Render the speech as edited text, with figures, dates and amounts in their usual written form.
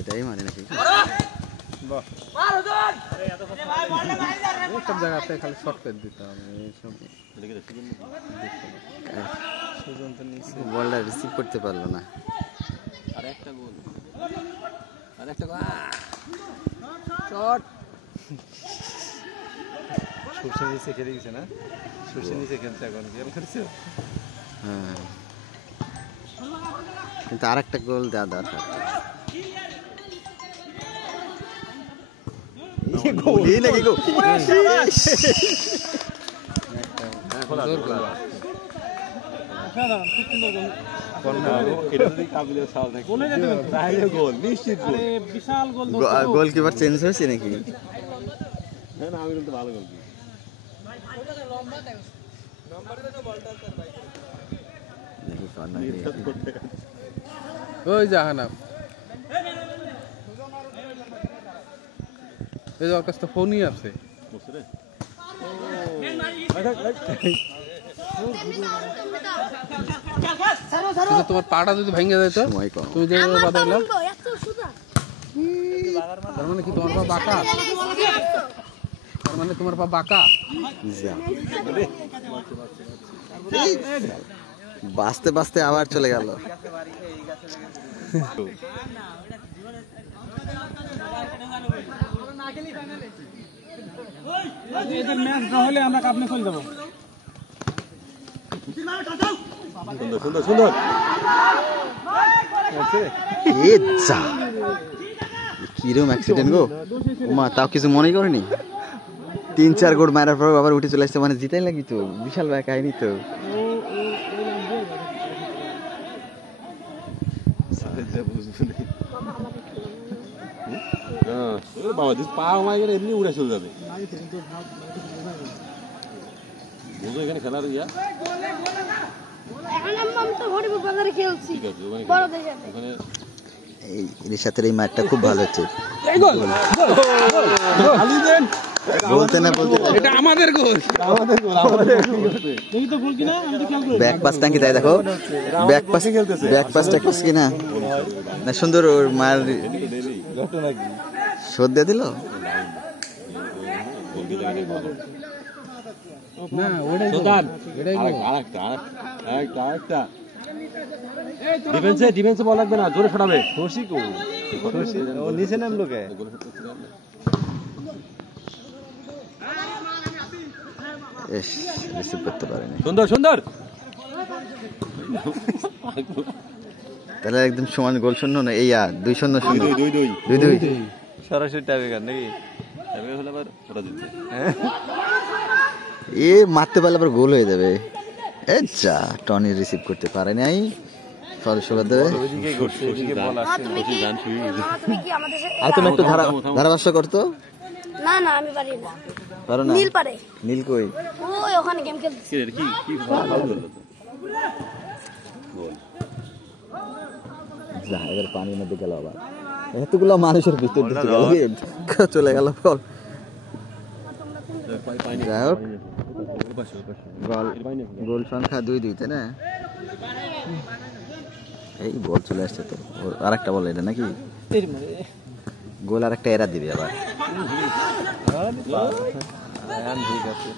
এটাই মানে নাকি সব জায়গাতে খালি শর্টকাট দিতাম বলটা রিসিভ করতে পারলো না। আরেকটা গোল শট সরষে নিচে খেলে গেছে না, সরষে নিচে খেলতে এখন গেম খেলছে। হ্যাঁ কিন্তু আরেকটা গোল দেওয়া দরকার। গোলকিপার চেঞ্জ হয়েছে নাকি? ওই জাহানা এই ওর কাছে তো ফোনই আছে। তোমার পাটা যদি ভেঙে যেত তুমি যে বাদাইলা, তার মানে কি তোমার পা বাঁকা? তার মানে তোমার পা বাঁকা? বাঁচতে বাঁচতে আবার চলে গেল। এদের ম্যাচ না হলে আমরা কাপ নিয়ে চলে যাবো। সুন্দর সুন্দর কিরম অ্যাক্সিডেন্ট গো মা, তাও কিছু মনে করেনি। 3-4 গোল মারার পর আবার উঠে চলে আসছে, মানে জিতাই লাগি তো, বিশাল ভাই কাহিনী তো। বাবা পা আমায় গেলে এমনি উড়ে চলে যাবে। বুঝো এখানে খেলার ইয়া এর সাথে এই ম্যাচটা খুব ভালো হচ্ছে। বলতে না বলতে এটা আমাদের গোল, ব্যাক পাসটা কি তাই দেখো, ব্যাক পাসটা কি না না সুন্দর, ওর মার শোধ দিয়ে দিল না ওটাই আরেকটা ডিফেন্সে বল লাগবে না, জোরে ফোটাবে। নিচে নামলো কে? রিসিভ করতে পারেনি। সুন্দর সুন্দর, তাহলে একদম সমান গোল শূন্য না, এই 2-0 2-2 সরাসরি টাইব্রেকার নাকি? এ মারতে পারলে আবার গোল হয়ে যাবে। টনি রিসিভ করতে পারে নাই, ফলস্বরূপ দেবে। আর তুমি একটু ধারাভাষ্য করতো। না না আমি পারি না। পারো না? নীল পারে। নীল কই? ওই ওখানে গেম খেলছে। কি এবার পানির মধ্যে গেল, আবার এতগুলো মানুষের ভিতর দিকে গেল, চলে গেল বল। যাই হোক গোল সংখ্যা 2-2 তাই না? এই বল চলে আসছে তো, আরেকটা বল এটা নাকি গোল, আরেকটা এরা দিবে আবার। ঠিক আছে।